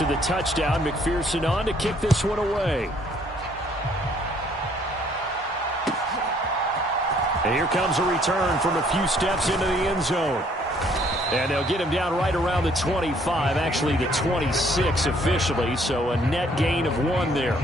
after the touchdown. McPherson on to kick this one away. And here comes a return from a few steps into the end zone. And they'll get him down right around the 25, actually the 26 officially, so a net gain of 1 there.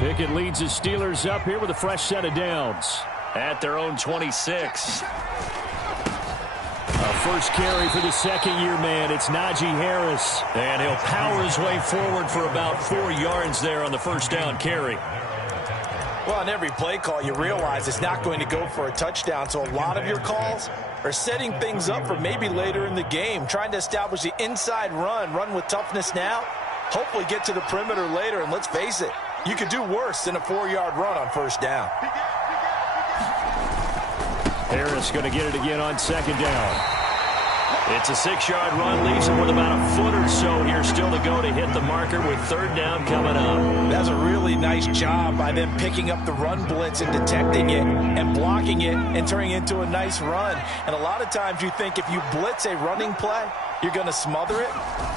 Pickett leads the Steelers up here with a fresh set of downs. At their own 26. A first carry for the second-year man. It's Najee Harris. And he'll power his way forward for about 4 yards there on the first down carry. Well, on every play call, you realize it's not going to go for a touchdown. So a lot of your calls are setting things up for maybe later in the game, trying to establish the inside run with toughness now, hopefully get to the perimeter later. And let's face it, you could do worse than a 4-yard run on first down. Harris going to get it again on second down. It's a 6-yard run, leaves him with about a foot or so here still to go to hit the marker with third down coming up. That's a really nice job by them picking up the run blitz and detecting it and blocking it and turning it into a nice run. And a lot of times you think if you blitz a running play, you're going to smother it.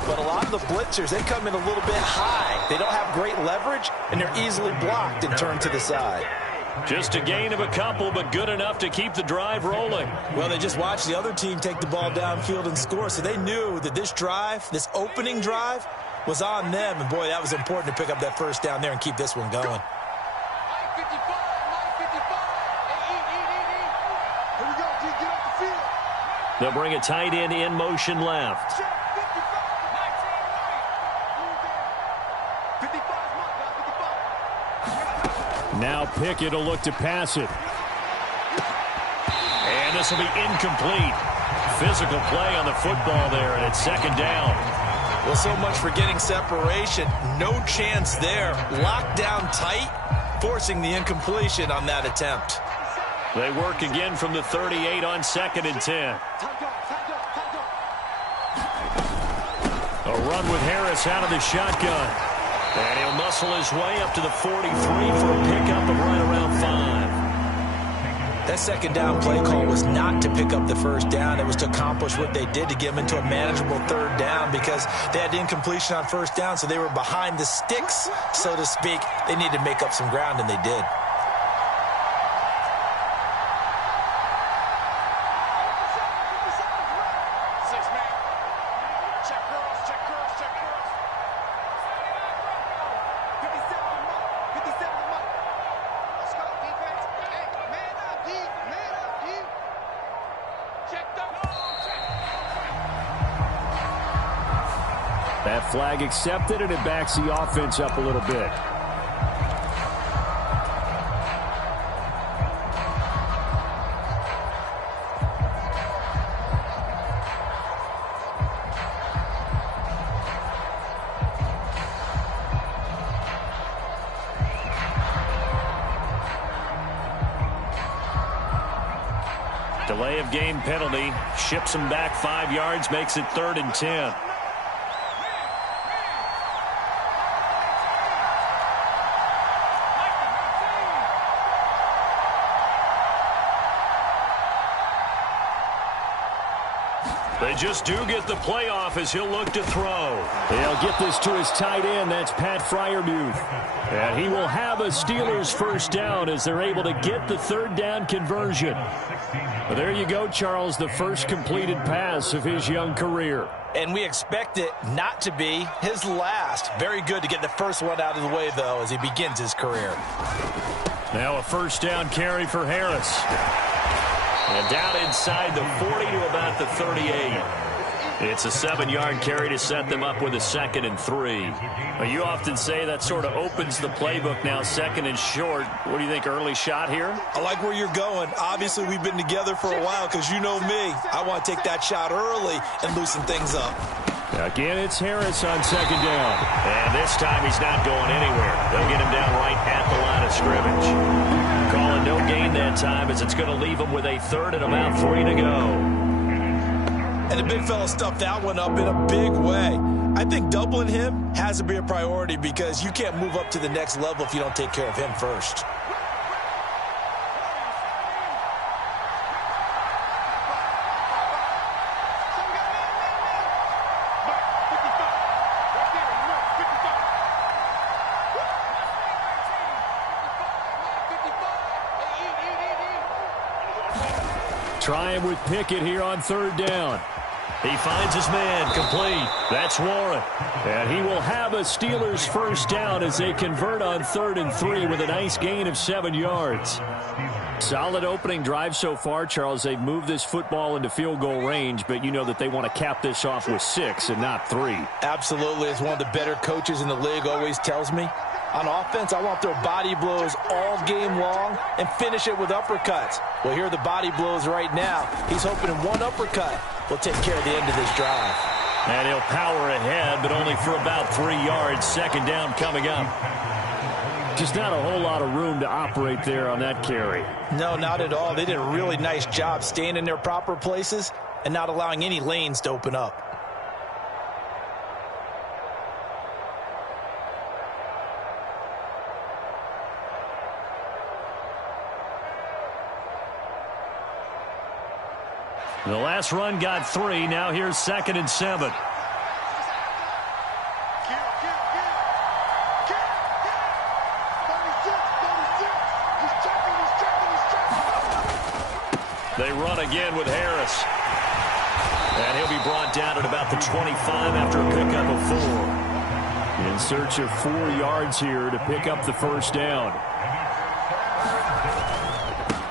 But a lot of the blitzers, they come in a little bit high. They don't have great leverage, and they're easily blocked and turned to the side. Just a gain of a couple, but good enough to keep the drive rolling. Well, they just watched the other team take the ball downfield and score, so they knew that this drive, this opening drive, was on them. And, boy, that was important to pick up that first down there and keep this one going. They'll bring a tight end in motion left. Now Pickett will look to pass it. And this will be incomplete. Physical play on the football there, and it's second down. Well, so much for getting separation. No chance there. Locked down tight, forcing the incompletion on that attempt. They work again from the 38 on 2nd and 10. A run with Harris out of the shotgun. And he'll muscle his way up to the 43 for a pickup of right around 5. That second down play call was not to pick up the first down. It was to accomplish what they did to get them into a manageable third down because they had incompletion on first down, so they were behind the sticks, so to speak. They needed to make up some ground, and they did. That flag accepted, and it backs the offense up a little bit. Delay of game penalty. Ships him back 5 yards, makes it 3rd and 10. They just do get the playoff as he'll look to throw. They'll get this to his tight end. That's Pat Freiermuth. And he will have a Steelers first down as they're able to get the third down conversion. Well, there you go, Charles, the first completed pass of his young career. And we expect it not to be his last. Very good to get the first one out of the way, though, as he begins his career. Now a first down carry for Harris. And down inside the 40 to about the 38. It's a 7-yard carry to set them up with a 2nd and 3. Well, you often say that sort of opens the playbook now, 2nd and short. What do you think, early shot here? I like where you're going. Obviously, we've been together for a while because you know me. I want to take that shot early and loosen things up. Again, it's Harris on 2nd down. And this time he's not going anywhere. They'll get him down right at the line of scrimmage. Calling no gain that time as it's going to leave him with a 3rd and about 3 to go. And the big fella stuffed that one up in a big way. I think doubling him has to be a priority because you can't move up to the next level if you don't take care of him first. Trying with Pickett here on third down. He finds his man complete. That's Warren. And he will have a Steelers first down as they convert on 3rd and 3 with a nice gain of 7 yards. Solid opening drive so far, Charles. They've moved this football into field goal range, but you know that they want to cap this off with 6 and not 3. Absolutely. As one of the better coaches in the league always tells me, on offense, I want their body blows all game long and finish it with uppercuts. Well, here are the body blows right now. He's hoping in one uppercut will take care of the end of this drive. And he'll power ahead, but only for about 3 yards. Second down coming up. Just not a whole lot of room to operate there on that carry. No, not at all. They did a really nice job staying in their proper places and not allowing any lanes to open up. The last run got 3. Now here's 2nd and 7. They run again with Harris. And he'll be brought down at about the 25 after a pickup of 4. In search of 4 yards here to pick up the first down.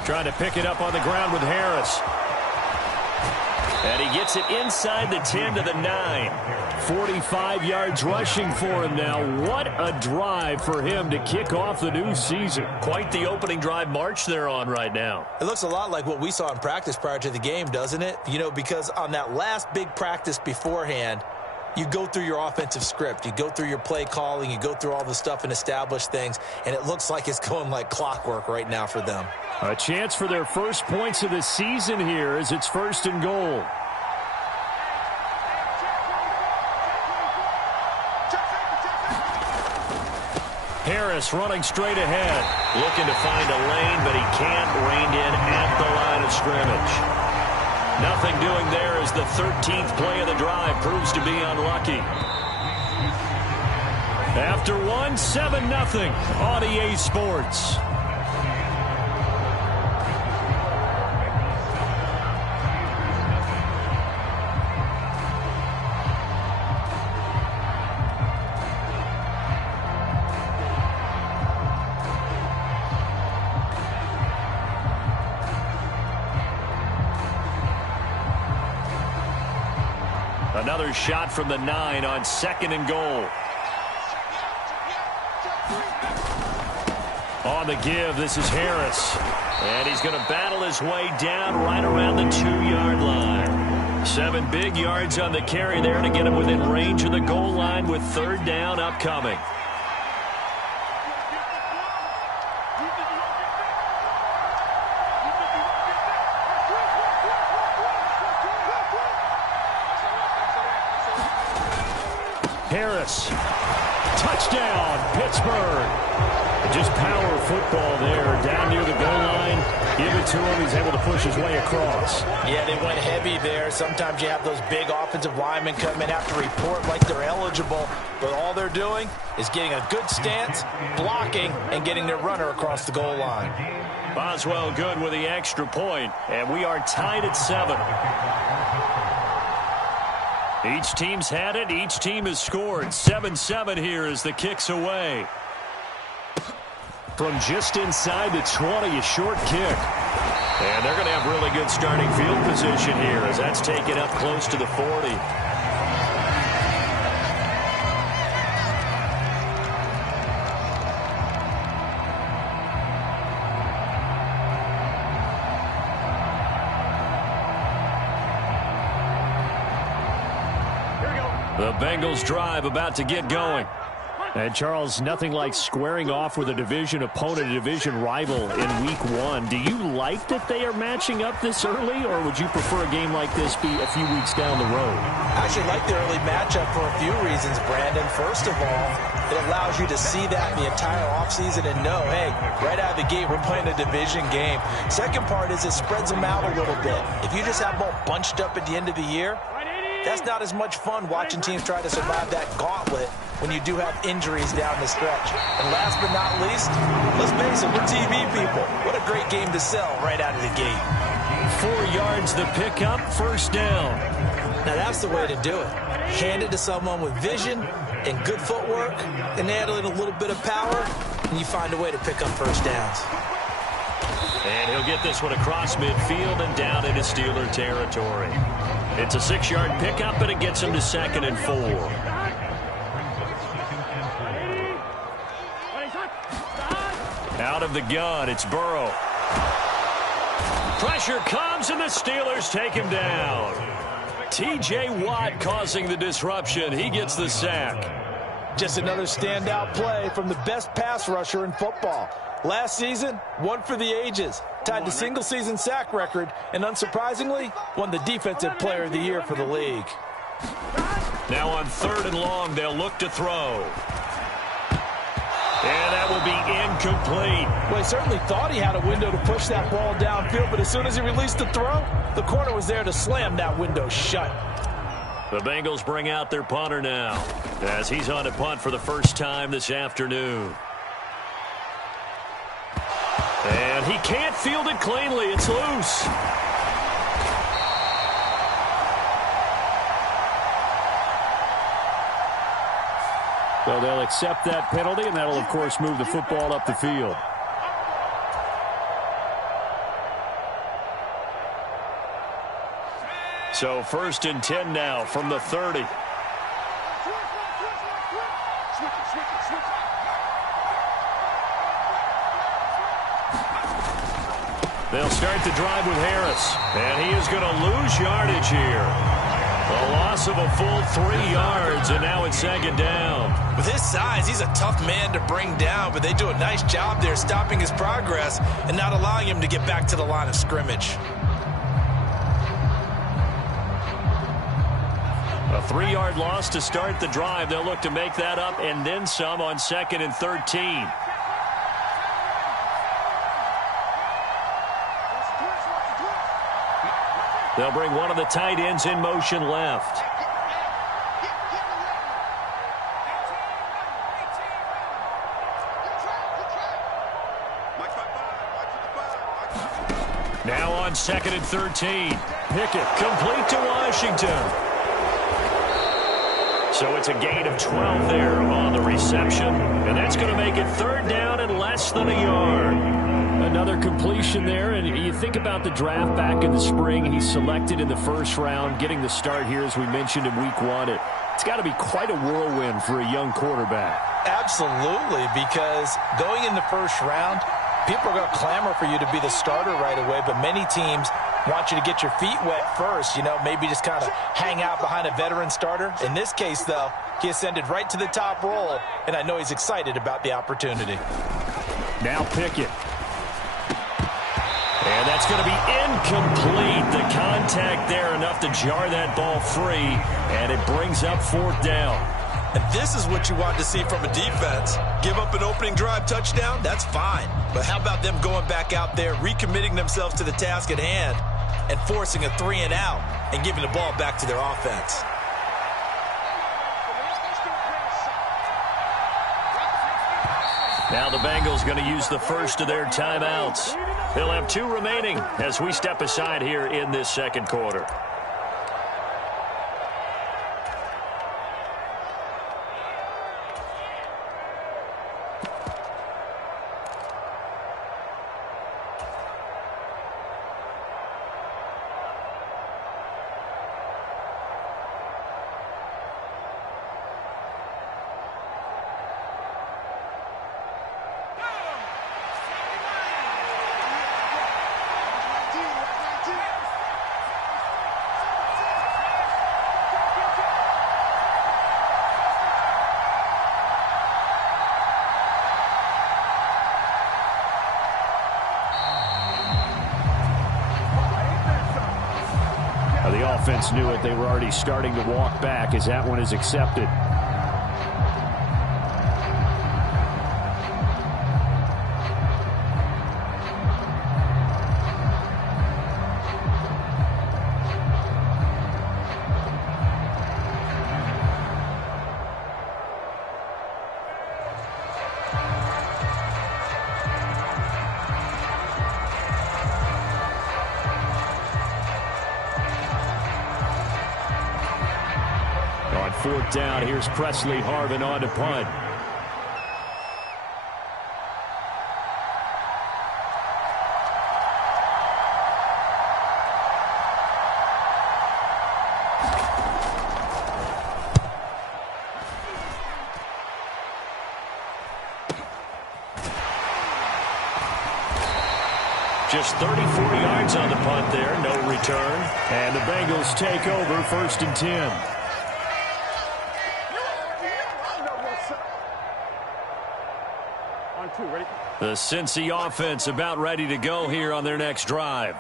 Trying to pick it up on the ground with Harris. And he gets it inside the 10 to the 9. 45 yards rushing for him now. What a drive for him to kick off the new season. Quite the opening drive march they're on right now. It looks a lot like what we saw in practice prior to the game, doesn't it? You know, because on that last big practice beforehand, you go through your offensive script. You go through your play calling. You go through all the stuff and establish things. And it looks like it's going like clockwork right now for them. A chance for their first points of the season here as it's 1st and goal. Harris running straight ahead. Looking to find a lane, but he can't. Reined in at the line of scrimmage. Nothing doing there as the 13th play of the drive proves to be unlucky. After one, 7-0 on EA Sports. Another shot from the 9 on 2nd and goal. On the give, this is Harris. And he's going to battle his way down right around the 2-yard line. 7 big yards on the carry there to get him within range of the goal line with 3rd down upcoming. Harris. Touchdown, Pittsburgh. Just power football there. Down near the goal line. Give it to him. He's able to push his way across. Yeah, they went heavy there. Sometimes you have those big offensive linemen come in, have to report like they're eligible. But all they're doing is getting a good stance, blocking, and getting their runner across the goal line. Boswell good with the extra point. And we are tied at 7. Each team's had it. Each team has scored. 7-7 here as the kick's away. From just inside the 20, a short kick. And they're going to have really good starting field position here as that's taken up close to the 40. The Bengals drive about to get going. And, Charles, nothing like squaring off with a division opponent, a division rival in Week 1. Do you like that they are matching up this early, or would you prefer a game like this be a few weeks down the road? I actually like the early matchup for a few reasons, Brandon. First of all, it allows you to see that in the entire offseason and know, hey, right out of the gate, we're playing a division game. Second part is it spreads them out a little bit. If you just have them all bunched up at the end of the year, that's not as much fun watching teams try to survive that gauntlet when you do have injuries down the stretch. And last but not least, let's face it, we're TV people. What a great game to sell right out of the gate. 4 yards the pickup, first down. Now that's the way to do it. Hand it to someone with vision and good footwork and add in a little bit of power, and you find a way to pick up first downs. And he'll get this one across midfield and down into Steeler territory. It's a 6-yard pickup, and it gets him to 2nd and 4. Out of the gun, it's Burrow. Pressure comes, and the Steelers take him down. T.J. Watt causing the disruption. He gets the sack. Just another standout play from the best pass rusher in football. Last season, one for the ages. Tied the single-season sack record, and unsurprisingly, won the Defensive Player of the Year for the league. Now on 3rd and long, they'll look to throw. And that will be incomplete. Well, he certainly thought he had a window to push that ball downfield, but as soon as he released the throw, the corner was there to slam that window shut. The Bengals bring out their punter now, as he's on to punt for the first time this afternoon. And he can't field it cleanly. It's loose. So they'll accept that penalty, and that'll, of course, move the football up the field. So 1st and 10 now from the 30. They'll start the drive with Harris, and he is going to lose yardage here. A loss of a full 3 yards, and now it's 2nd down. With his size, he's a tough man to bring down, but they do a nice job there stopping his progress and not allowing him to get back to the line of scrimmage. A 3-yard loss to start the drive. They'll look to make that up and then some on 2nd and 13. They'll bring one of the tight ends in motion left. Now on 2nd and 13. Pickett complete to Washington. So it's a gain of 12 there on the reception. And that's going to make it 3rd down and less than a yard. Another completion there, and you think about the draft back in the spring. He's selected in the 1st round, getting the start here, as we mentioned, in Week 1. It's got to be quite a whirlwind for a young quarterback. Absolutely, because going in the 1st round, people are going to clamor for you to be the starter right away, but many teams want you to get your feet wet first, maybe just kind of hang out behind a veteran starter. In this case, though, he ascended right to the top roll, and I know he's excited about the opportunity. Now Pickett. And that's going to be incomplete. The contact there enough to jar that ball free, and it brings up 4th down. And this is what you want to see from a defense. Give up an opening drive touchdown, that's fine. But how about them going back out there, recommitting themselves to the task at hand, and forcing a 3-and-out and giving the ball back to their offense? Now the Bengals going to use the first of their timeouts. They'll have 2 remaining as we step aside here in this 2nd quarter. offense knew it. They were already starting to walk back as that one is accepted. On fourth down, here's Presley Harvin on to punt. Just 34 yards on the punt there, no return. And the Bengals take over 1st and 10. The Cincy offense about ready to go here on their next drive.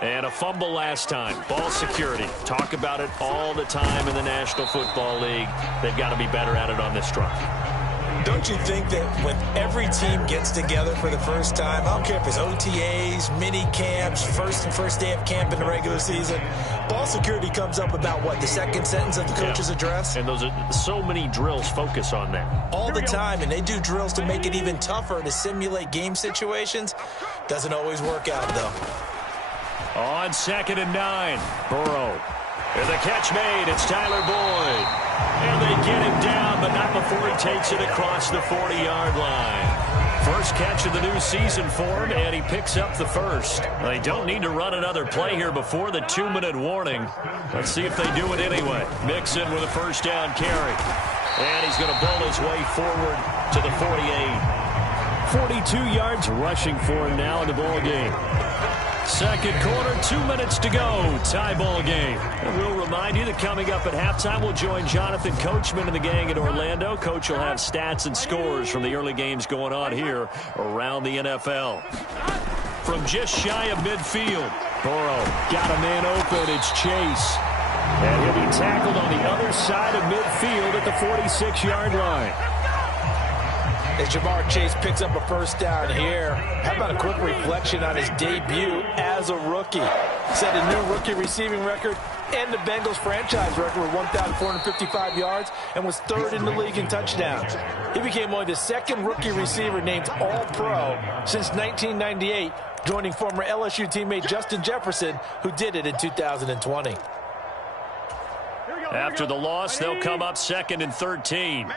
And a fumble last time. Ball security. Talk about it all the time in the National Football League. They've got to be better at it on this drive. Don't you think that when every team gets together for the first time, I don't care if it's OTAs, mini camps, first day of camp in the regular season, ball security comes up about what, the second sentence of the coach's address? And those are so many drills focus on that. All the time, and they do drills to make it even tougher to simulate game situations. Doesn't always work out, though. On 2nd and 9, Burrow. And the catch made, it's Tyler Boyd. And they get him down, but not before he takes it across the 40-yard line. First catch of the new season for him, and he picks up the first. They don't need to run another play here before the 2-minute warning. Let's see if they do it anyway. Mixon with a first down carry. And he's going to bowl his way forward to the 48. 42 yards rushing for him now in the ball game. Second quarter, 2 minutes to go. Tie ball game. And we'll remind you that coming up at halftime, we'll join Jonathan Coachman and the gang in Orlando. Coach will have stats and scores from the early games going on here around the NFL. From just shy of midfield, Burrow got a man open. It's Chase. And he'll be tackled on the other side of midfield at the 46-yard line. As Jamar Chase picks up a first down here, how about a quick reflection on his debut as a rookie? Set a new rookie receiving record and the Bengals franchise record with 1,455 yards and was 3rd in the league in touchdowns. He became only the 2nd rookie receiver named All-Pro since 1998, joining former LSU teammate Justin Jefferson, who did it in 2020. After the loss, they'll come up 2nd and 13.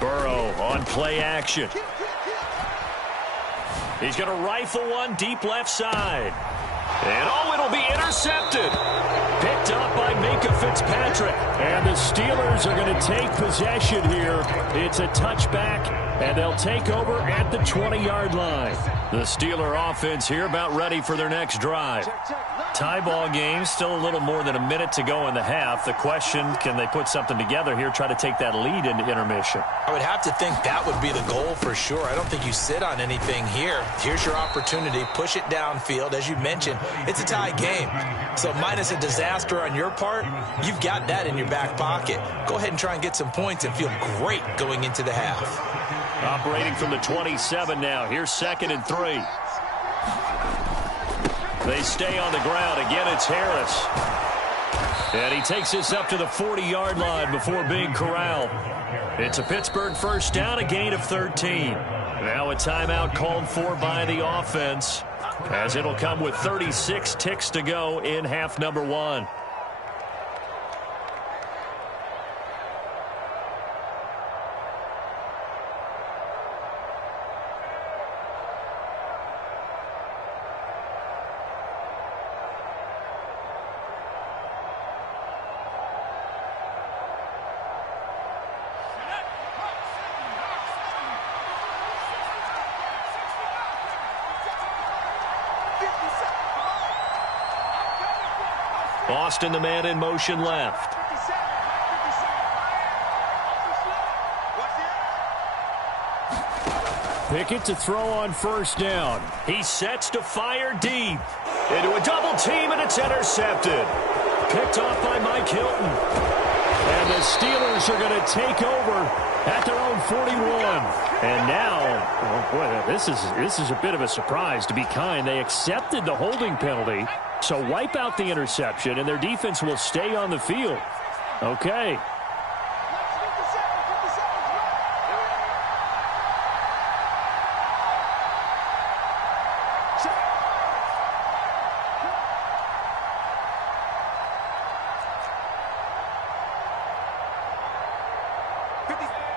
Burrow on play action. He's going to rifle one deep left side. And oh, it'll be intercepted. Picked up by Minka Fitzpatrick. And the Steelers are going to take possession here. It's a touchback, and they'll take over at the 20-yard line. The Steeler offense here about ready for their next drive. Tie ball game, still a little more than a minute to go in the half. The question, can they put something together here, try to take that lead into intermission? I would have to think that would be the goal for sure. I don't think you sit on anything here. Here's your opportunity. Push it downfield. As you mentioned, it's a tie game. So minus a disaster on your part, you've got that in your back pocket. Go ahead and try and get some points and feel great going into the half. Operating from the 27 now. Here's 2nd and 3. They stay on the ground. Again, it's Harris. And he takes this up to the 40-yard line before being corralled. It's a Pittsburgh first down, a gain of 13. Now a timeout called for by the offense, as it'll come with 36 ticks to go in half number 1. Austin, the man in motion left. Pickett to throw on first down. He sets to fire deep. Into a double team, and it's intercepted. Picked off by Mike Hilton. And the Steelers are going to take over at their own 41. And now, oh boy, this is a bit of a surprise, to be kind. They accepted the holding penalty, so wipe out the interception, and their defense will stay on the field. Okay.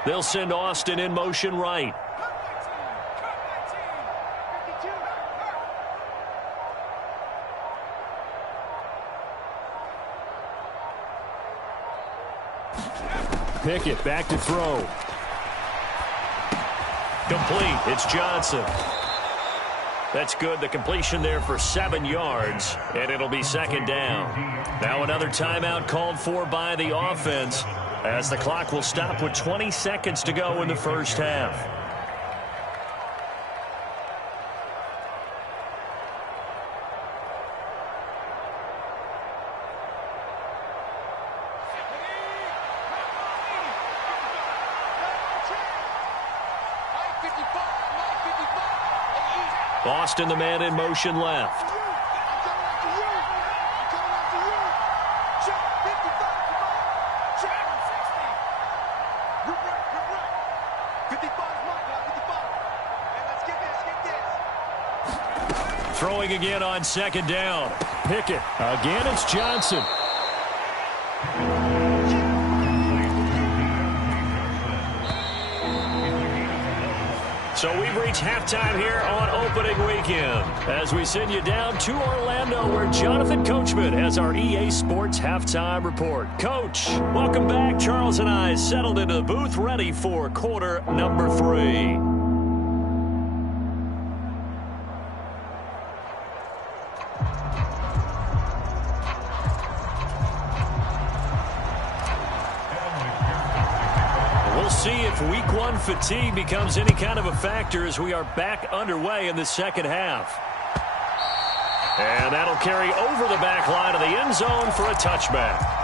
They'll send Austin in motion right. Pickett back to throw. Complete. It's Johnson. That's good. The completion there for 7 yards, and it'll be second down. Now another timeout called for by the offense, as the clock will stop with 20 seconds to go in the first half. Austin, the man in motion left. Throwing again on second down. Pickett. Again, it's Johnson. So we've reached halftime here on opening weekend as we send you down to Orlando, where Jonathan Coachman has our EA Sports halftime report. Coach, welcome back. Charles and I settled into the booth, ready for quarter number 3. See if week 1 fatigue becomes any kind of a factor as we are back underway in the second half. And that'll carry over the back line of the end zone for a touchback.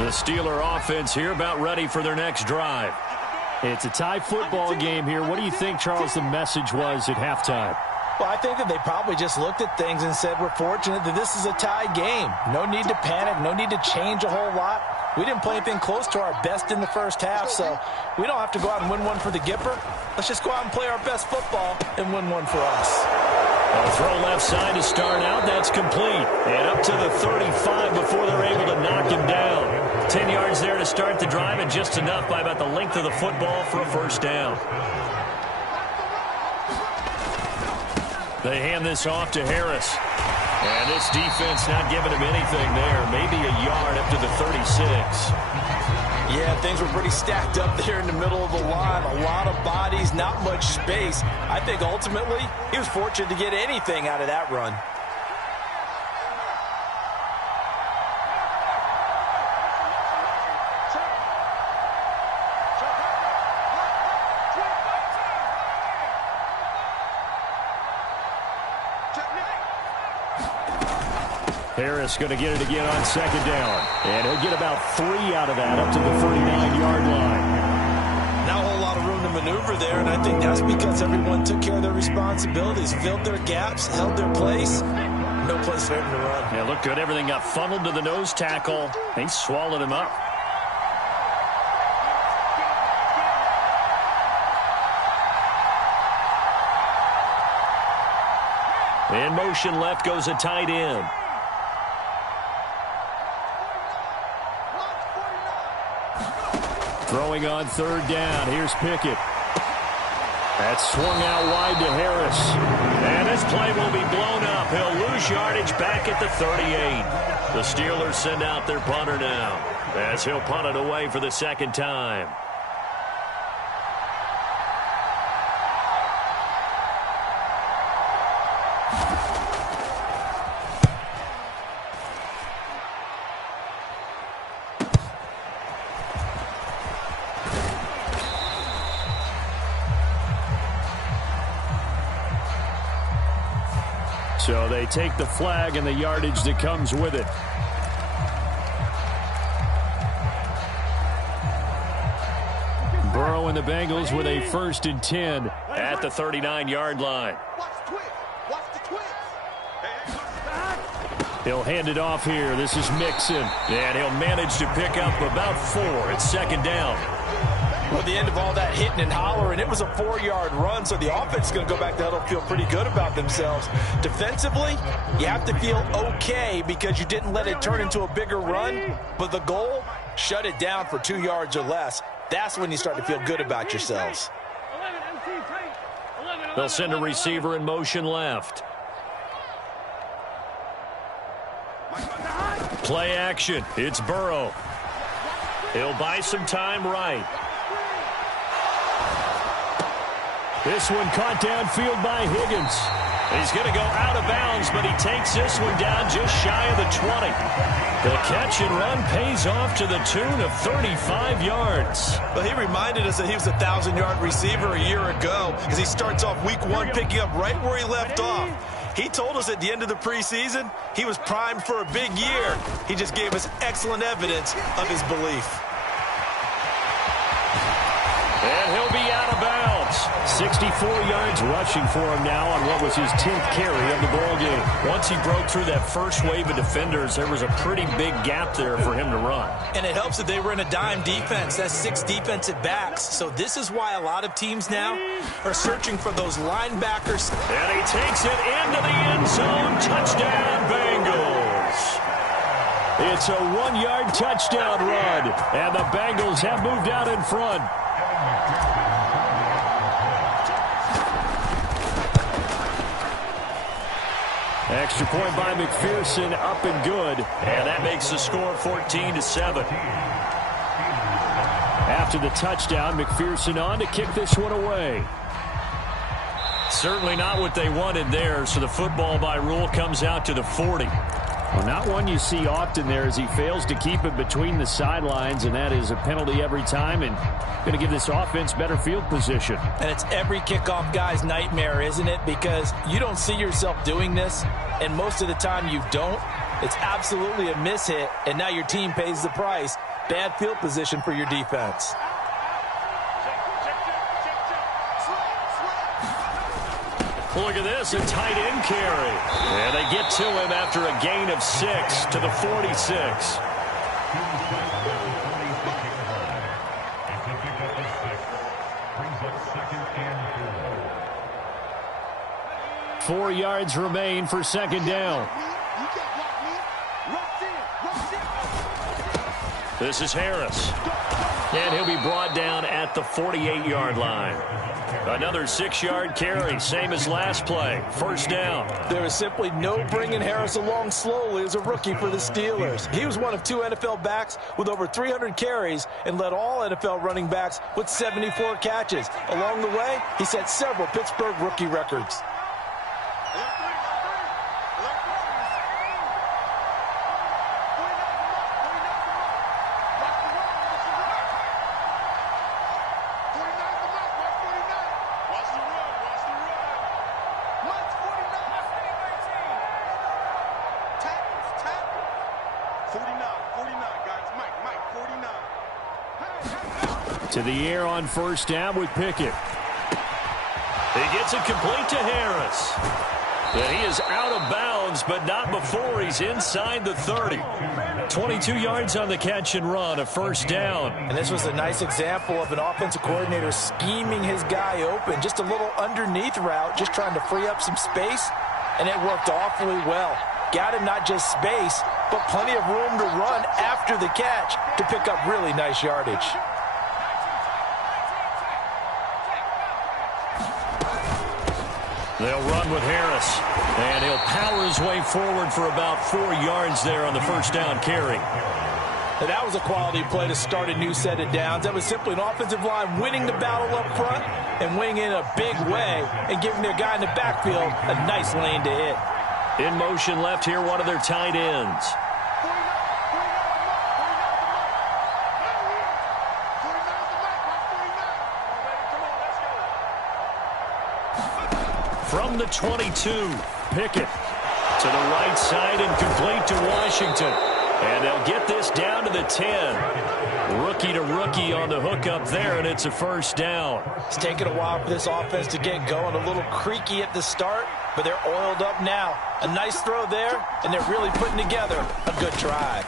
The Steeler offense here about ready for their next drive. It's a tie football game here. What do you think, Charles, the message was at halftime? Well, I think that they probably just looked at things and said, we're fortunate that this is a tie game. No need to panic. No need to change a whole lot. We didn't play anything close to our best in the first half, so we don't have to go out and win one for the Gipper. Let's just go out and play our best football and win one for us. A throw left side to start out. That's complete. And up to the 35 before they're able to knock him down. 10 yards there to start the drive, and just enough by about the length of the football for a first down. They hand this off to Harris. And this defense not giving him anything there. Maybe a yard up to the 36. Yeah, things were pretty stacked up there in the middle of the line. A lot of bodies, not much space. I think ultimately he was fortunate to get anything out of that run. Harris going to get it again on second down. And he'll get about 3 out of that up to the 39-yard line. Not a whole lot of room to maneuver there, and I think that's because everyone took care of their responsibilities, filled their gaps, held their place. No place for him to run. Yeah, looked good. Everything got funneled to the nose tackle. They swallowed him up. In motion left goes a tight end. Throwing on third down. Here's Pickett. That's swung out wide to Harris. And this play will be blown up. He'll lose yardage back at the 38. The Steelers send out their punter now, as he'll punt it away for the second time. So they take the flag and the yardage that comes with it. Burrow and the Bengals with a 1st and 10 at the 39-yard line. He'll hand it off here. This is Mixon. And he'll manage to pick up about 4 at 2nd down. Well, the end of all that hitting and hollering, it was a 4-yard run, so the offense is going to go back to huddle, feel pretty good about themselves. Defensively, you have to feel okay because you didn't let it turn into a bigger run, but the goal, shut it down for 2 yards or less. That's when you start to feel good about yourselves. They'll send a receiver in motion left. Play action. It's Burrow. He'll buy some time right. This one caught downfield by Higgins. He's going to go out of bounds, but he takes this one down just shy of the 20. The catch and run pays off to the tune of 35 yards. Well, he reminded us that he was a 1,000-yard receiver a year ago as he starts off week 1 picking up right where he left off. He told us at the end of the preseason he was primed for a big year. He just gave us excellent evidence of his belief. And he'll be out of bounds. 64 yards rushing for him now on what was his 10th carry of the ballgame. Once he broke through that first wave of defenders, there was a pretty big gap there for him to run. And it helps that they were in a dime defense. That's 6 defensive backs. So this is why a lot of teams now are searching for those linebackers. And he takes it into the end zone. Touchdown, Bengals. It's a 1-yard touchdown run. And the Bengals have moved out in front. Extra point by McPherson, up and good. And that makes the score 14-7. After the touchdown, McPherson on to kick this one away. Certainly not what they wanted there, so the football by rule comes out to the 40. Well, not one you see often there as he fails to keep it between the sidelines, and that is a penalty every time and going to give this offense better field position. And it's every kickoff guy's nightmare, isn't it? Because you don't see yourself doing this, and most of the time you don't. It's absolutely a mishit, and now your team pays the price. Bad field position for your defense. Look at this, a tight end carry. And they get to him after a gain of 6 to the 46. Four yards remain for 2nd down. This is Harris. And he'll be brought down at the 48-yard line. Another 6-yard carry, same as last play. 1st down. There is simply no bringing Harris along slowly as a rookie for the Steelers. He was one of 2 NFL backs with over 300 carries and led all NFL running backs with 74 catches. Along the way, he set several Pittsburgh rookie records. To the air on 1st down with Pickett. He gets it complete to Harris. And he is out of bounds, but not before he's inside the 30. 22 yards on the catch and run, a 1st down. And this was a nice example of an offensive coordinator scheming his guy open. Just a little underneath route, just trying to free up some space, and it worked awfully well. Got him not just space, but plenty of room to run after the catch to pick up really nice yardage. They'll run with Harris, and he'll power his way forward for about 4 yards there on the 1st down carry. And that was a quality play to start a new set of downs. That was simply an offensive line winning the battle up front and winning in a big way and giving their guy in the backfield a nice lane to hit. In motion left here, one of their tight ends. From the 22, Pickett to the right side and complete to Washington. And they'll get this down to the 10. Rookie to rookie on the hook up there, and it's a first down. It's taken a while for this offense to get going. A little creaky at the start, but they're oiled up now. A nice throw there, and they're really putting together a good drive.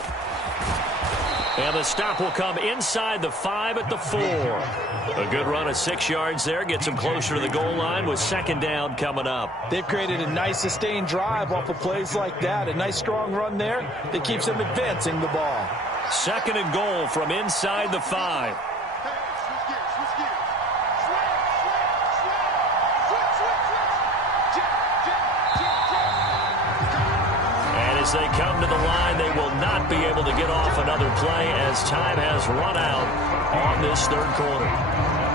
And the stop will come inside the 5 at the 4. A good run of 6 yards there. Gets them closer to the goal line with second down coming up. They've created a nice sustained drive off of plays like that. A nice strong run there that keeps them advancing the ball. Second and goal from inside the 5. As they come to the line, they will not be able to get off another play as time has run out on this third quarter.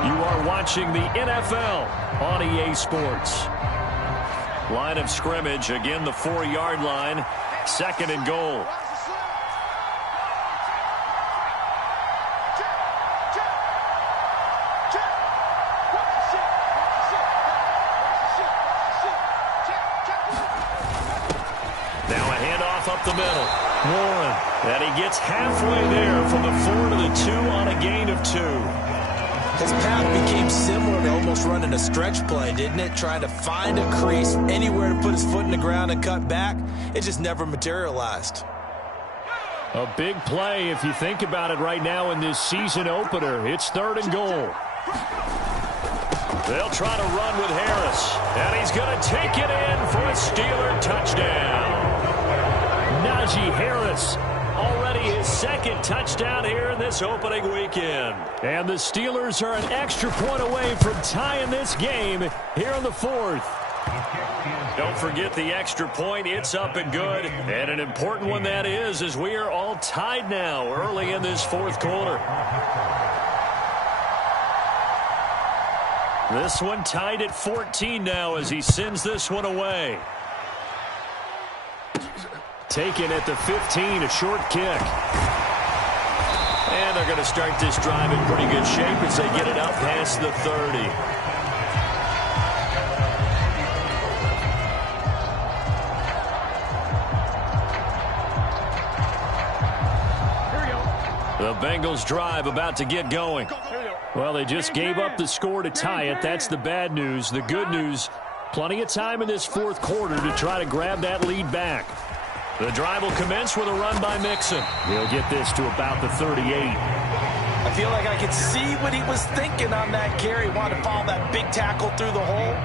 You are watching the NFL on EA Sports. Line of scrimmage, again the 4-yard line, second and goal. Up the middle. Warren. And he gets halfway there from the 4 to the 2 on a gain of 2. His path became similar to almost running a stretch play, didn't it? Trying to find a crease, anywhere to put his foot in the ground and cut back. It just never materialized. A big play if you think about it right now in this season opener. It's third and goal. They'll try to run with Harris. And he's going to take it in for a Steeler touchdown. Najee Harris, already his second touchdown here in this opening weekend. And the Steelers are an extra point away from tying this game here in the 4th. Don't forget the extra point. It's up and good. And an important one that is, as we are all tied now early in this 4th quarter. This one tied at 14 now as he sends this one away. Taken at the 15, a short kick. And they're going to start this drive in pretty good shape as they get it up past the 30. The Bengals drive about to get going. Well, they just gave up the score to tie it. That's the bad news. The good news, plenty of time in this 4th quarter to try to grab that lead back. The drive will commence with a run by Mixon. He'll get this to about the 38. I feel like I could see what he was thinking on that carry. Wanted to follow that big tackle through the hole.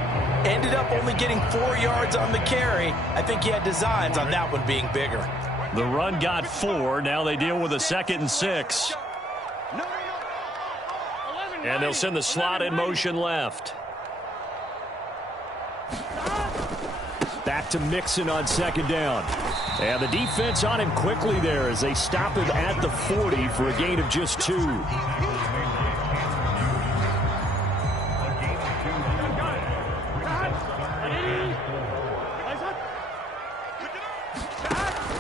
Ended up only getting 4 yards on the carry. I think he had designs on that one being bigger. The run got 4. Now they deal with a 2nd and 6. And they'll send the slot in motion left. Back to Mixon on second down. And the defense on him quickly there as they stop him at the 40 for a gain of just 2.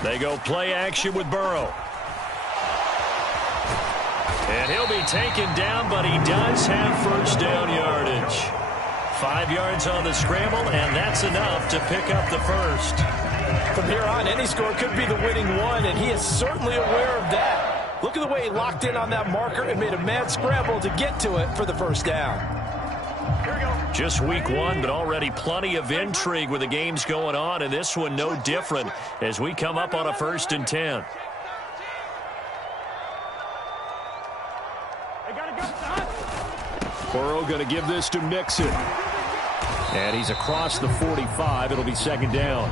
They go play action with Burrow. And he'll be taken down, but he does have first down yardage. 5 yards on the scramble, and that's enough to pick up the first. From here on, any score could be the winning one, and he is certainly aware of that. Look at the way he locked in on that marker and made a mad scramble to get to it for the first down. Just week 1, but already plenty of intrigue with the games going on, and this one no different as we come up on a 1st and 10. Burrow going to give this to Mixon. And he's across the 45. It'll be second down.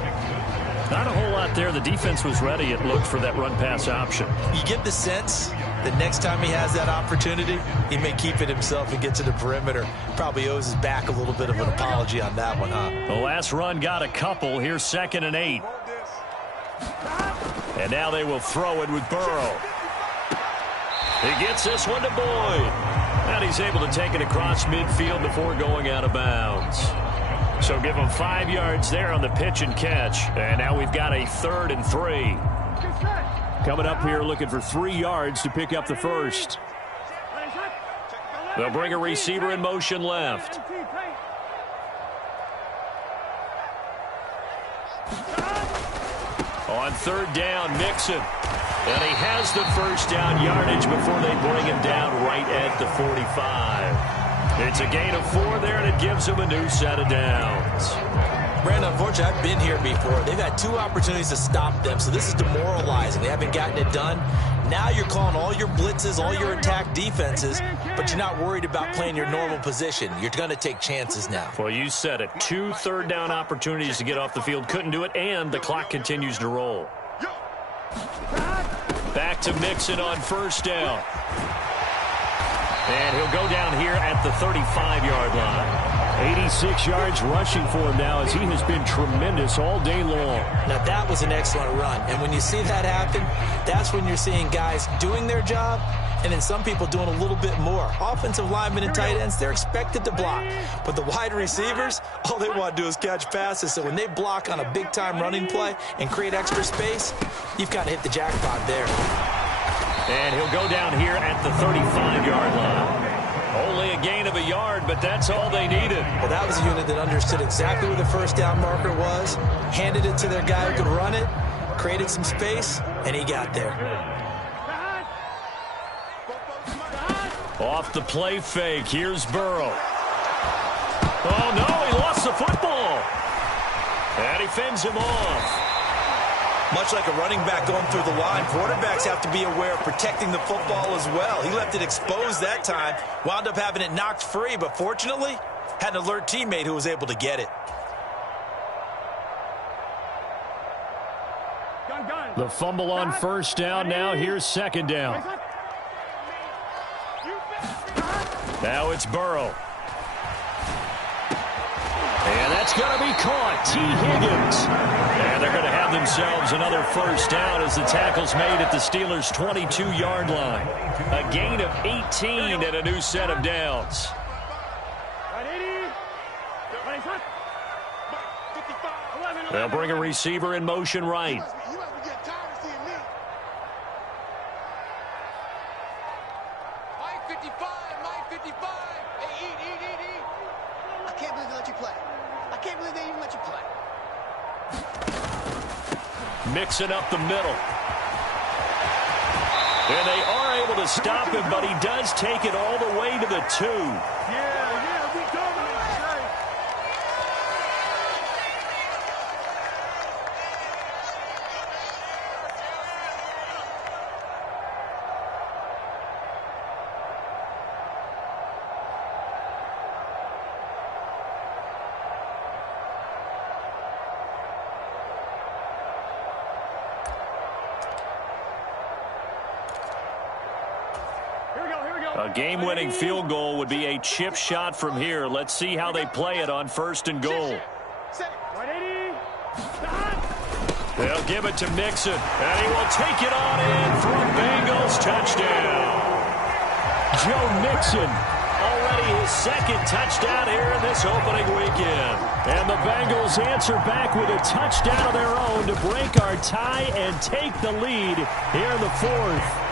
Not a whole lot there. The defense was ready, it looked, for that run-pass option. You get the sense that next time he has that opportunity, he may keep it himself and get to the perimeter. Probably owes his back a little bit of an apology on that one, huh? The last run got a couple. Here's 2nd and 8. And now they will throw it with Burrow. He gets this one to Boyd. And he's able to take it across midfield before going out of bounds. So give him 5 yards there on the pitch and catch. And now we've got a 3rd and 3. Coming up here looking for 3 yards to pick up the first. They'll bring a receiver in motion left. On third down, Mixon. And he has the first down yardage before they bring him down right at the 45. It's a gain of 4 there, and it gives him a new set of downs. Brandon, unfortunately, I've been here before. They've had 2 opportunities to stop them, so this is demoralizing. They haven't gotten it done. Now you're calling all your blitzes, all your attack defenses, but you're not worried about playing your normal position. You're going to take chances now. Well, you said it. 2 third-down opportunities to get off the field. Couldn't do it, and the clock continues to roll. Back to Mixon on first down. And he'll go down here at the 35-yard line. 86 yards rushing for him now as he has been tremendous all day long. Now, that was an excellent run. And when you see that happen, that's when you're seeing guys doing their job and then some people doing a little bit more. Offensive linemen and tight ends, they're expected to block. But the wide receivers, all they want to do is catch passes. So when they block on a big-time running play and create extra space, you've got to hit the jackpot there. And he'll go down here at the 35-yard line. Only a gain of a yard, but that's all they needed. Well, that was a unit that understood exactly where the first down marker was, handed it to their guy who could run it, created some space, and he got there. Off the play fake, here's Burrow. Oh, no, he lost the football. And he fends him off. Much like a running back going through the line, quarterbacks have to be aware of protecting the football as well. He left it exposed that time, wound up having it knocked free, but fortunately, had an alert teammate who was able to get it. The fumble on first down now. Here's second down. Now it's Burrow. And that's going to be caught. T. Higgins. And they're going to have themselves another first down as the tackle's made at the Steelers' 22-yard line. A gain of 18 and a new set of downs. They'll bring a receiver in motion right. Mixing up the middle. And they are able to stop him, but he does take it all the way to the 2. We dominate. A game-winning field goal would be a chip shot from here. Let's see how they play it on first and goal. They'll give it to Mixon, and he will take it on in for a Bengals touchdown. Joe Mixon, already his second touchdown here in this opening weekend. And the Bengals answer back with a touchdown of their own to break our tie and take the lead here in the 4th.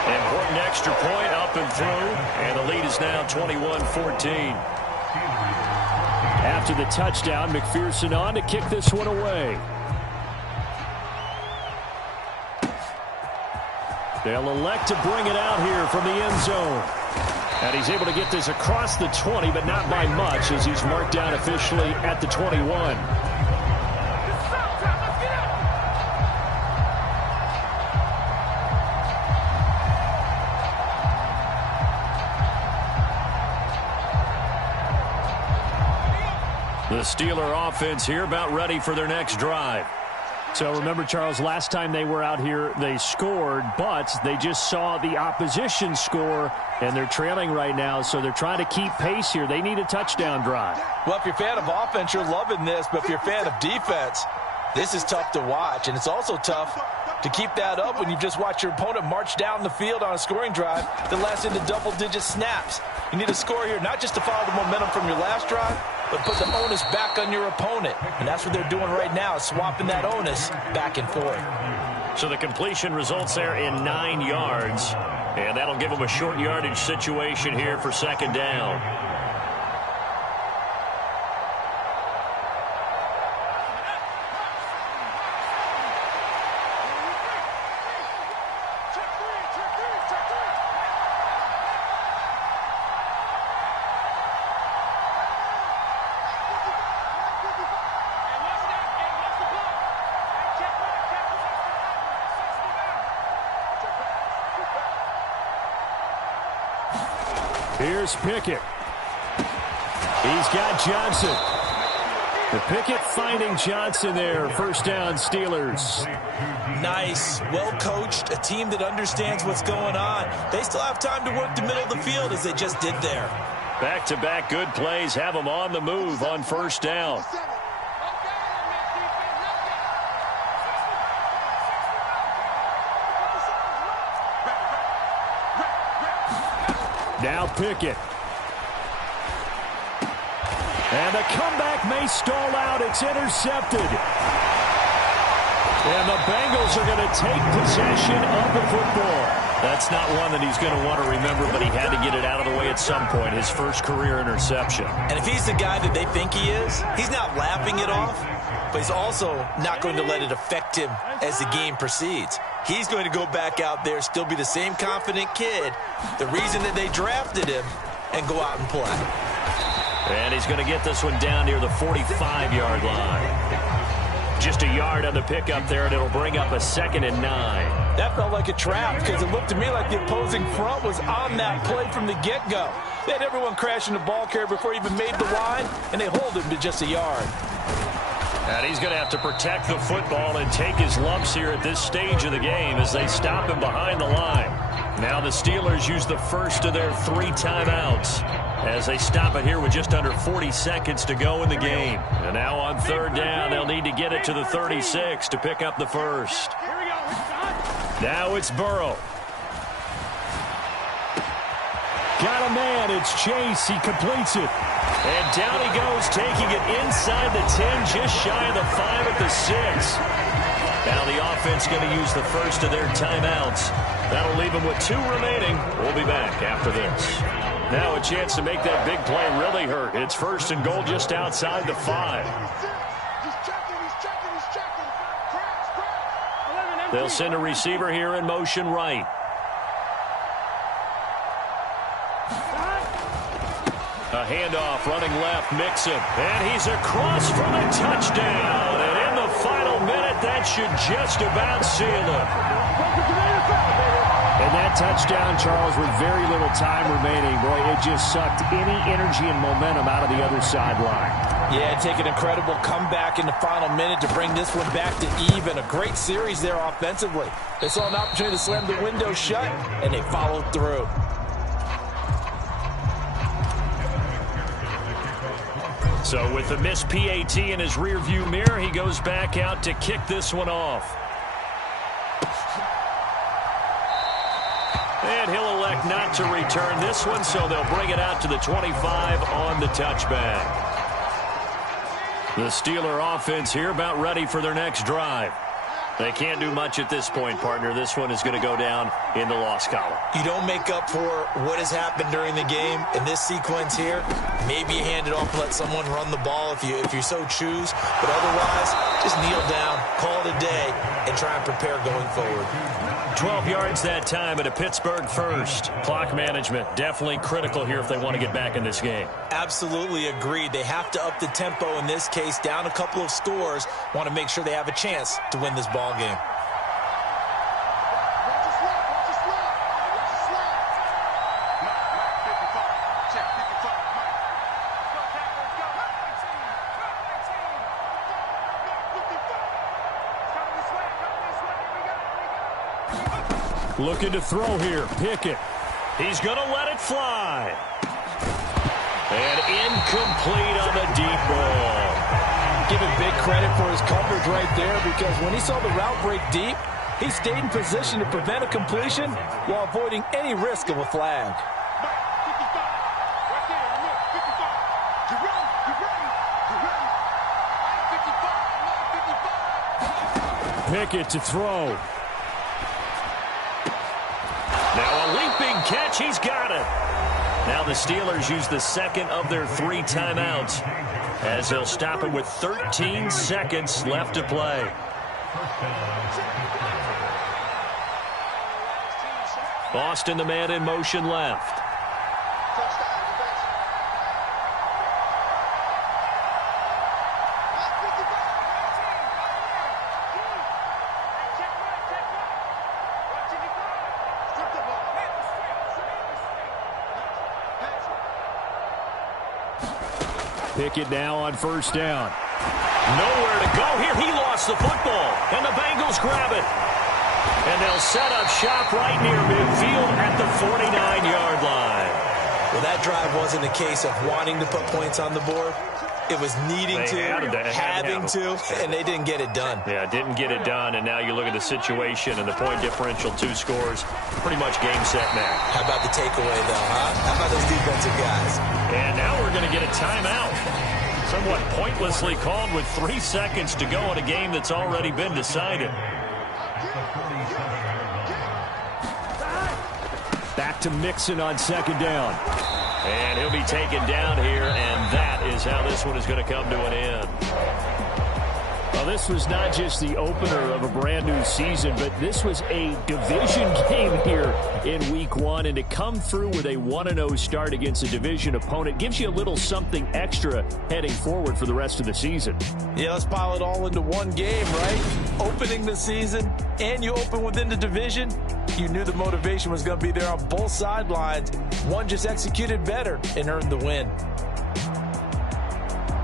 Important extra point up and through, and the lead is now 21-14. After the touchdown, McPherson on to kick this one away. They'll elect to bring it out here from the end zone. And he's able to get this across the 20, but not by much, as he's marked down officially at the 21. The Steeler offense here about ready for their next drive. So remember, Charles, last time they were out here, they scored, but they just saw the opposition score, and they're trailing right now, so they're trying to keep pace here. They need a touchdown drive. Well, if you're a fan of offense, you're loving this, but if you're a fan of defense, this is tough to watch, and it's also tough to keep that up when you just watch your opponent march down the field on a scoring drive that lasts into double-digit snaps. You need a score here, not just to follow the momentum from your last drive, but put the onus back on your opponent. And that's what they're doing right now, swapping that onus back and forth. So the completion results there in 9 yards. And that'll give them a short yardage situation here for second down. Here's Pickett. He's got Johnson. The Pickett finding Johnson there. First down, Steelers. Nice, well-coached, a team that understands what's going on. They still have time to work the middle of the field as they just did there. Back-to-back good plays have them on the move on first down. Now Pickett. And the comeback may stall out. It's intercepted. And the Bengals are going to take possession of the football. That's not one that he's going to want to remember, but he had to get it out of the way at some point. His first career interception. And if he's the guy that they think he is, he's not laughing it off, but he's also not going to let it affect him as the game proceeds. He's going to go back out there, still be the same confident kid, the reason that they drafted him, and go out and play. And he's going to get this one down near the 45-yard line. Just a yard on the pickup there, and it'll bring up a 2nd and 9. That felt like a trap because it looked to me like the opposing front was on that play from the get-go. They had everyone crashing the ball carrier before he even made the line, and they hold him to just a yard. And he's going to have to protect the football and take his lumps here at this stage of the game as they stop him behind the line. Now the Steelers use the first of their 3 timeouts as they stop it here with just under 40 seconds to go in the game. And now on 3rd down, they'll need to get it to the 36 to pick up the first. Now it's Burrow. Got a man. It's Chase. He completes it. And down he goes, taking it inside the 10, just shy of the 5 at the 6. Now the offense going to use the first of their timeouts. That'll leave them with 2 remaining. We'll be back after this. Now a chance to make that big play really hurt. It's 1st and goal just outside the 5. They'll send a receiver here in motion right. A handoff running left, Mixon. And he's across for the touchdown. And in the final minute, that should just about seal it. And that touchdown, Charles, with very little time remaining, boy, it just sucked any energy and momentum out of the other sideline. Yeah, take an incredible comeback in the final minute to bring this one back to even. A great series there offensively. They saw an opportunity to slam the window shut, and they followed through. So with the missed PAT in his rearview mirror, he goes back out to kick this one off. And he'll elect not to return this one, so they'll bring it out to the 25 on the touchback. The Steeler offense here about ready for their next drive. They can't do much at this point, partner. This one is going to go down in the loss column. You don't make up for what has happened during the game in this sequence here. Maybe you hand it off and let someone run the ball if you so choose. But otherwise, just kneel down, call it a day, and try and prepare going forward. 12 yards that time at a Pittsburgh first. Clock management definitely critical here if they want to get back in this game. Absolutely agreed. They have to up the tempo in this case, down a couple of scores. Want to make sure they have a chance to win this ball game. Looking to throw here. Pickett. He's going to let it fly. And incomplete on the deep ball. Give him big credit for his coverage right there, because when he saw the route break deep, he stayed in position to prevent a completion while avoiding any risk of a flag. Pickett to throw. Now a leaping catch. He's got it. Now the Steelers use the second of their 3 timeouts as they'll stop it with 13 seconds left to play. Boston, the man in motion left. Pickett now on first down. Nowhere to go here. He lost the football, and the Bengals grab it. And they'll set up shop right near midfield at the 49-yard line. Well, that drive wasn't a case of wanting to put points on the board. It was needing to, having to, and they didn't get it done. Yeah, didn't get it done, and now you look at the situation and the point differential, 2 scores, pretty much game, set, match. How about the takeaway, though, huh? How about those defensive guys? And now we're going to get a timeout. Somewhat pointlessly called with 3 seconds to go in a game that's already been decided. Back to Mixon on second down. And he'll be taken down here, and that is how this one is going to come to an end. Well, this was not just the opener of a brand new season, but this was a division game here in week 1. And to come through with a 1-0 start against a division opponent gives you a little something extra heading forward for the rest of the season. Yeah, let's pile it all into one game, right? Opening the season, and you open within the division. You knew the motivation was going to be there on both sidelines. One just executed better and earned the win.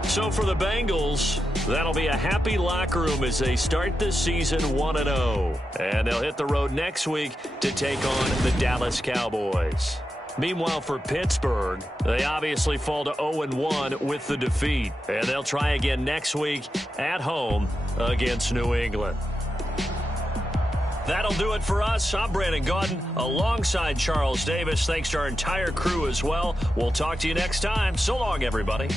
So for the Bengals, that'll be a happy locker room as they start this season 1-0. And they'll hit the road next week to take on the Dallas Cowboys. Meanwhile, for Pittsburgh, they obviously fall to 0-1 with the defeat. And they'll try again next week at home against New England. That'll do it for us. I'm Brandon Gaudin alongside Charles Davis. Thanks to our entire crew as well. We'll talk to you next time. So long, everybody.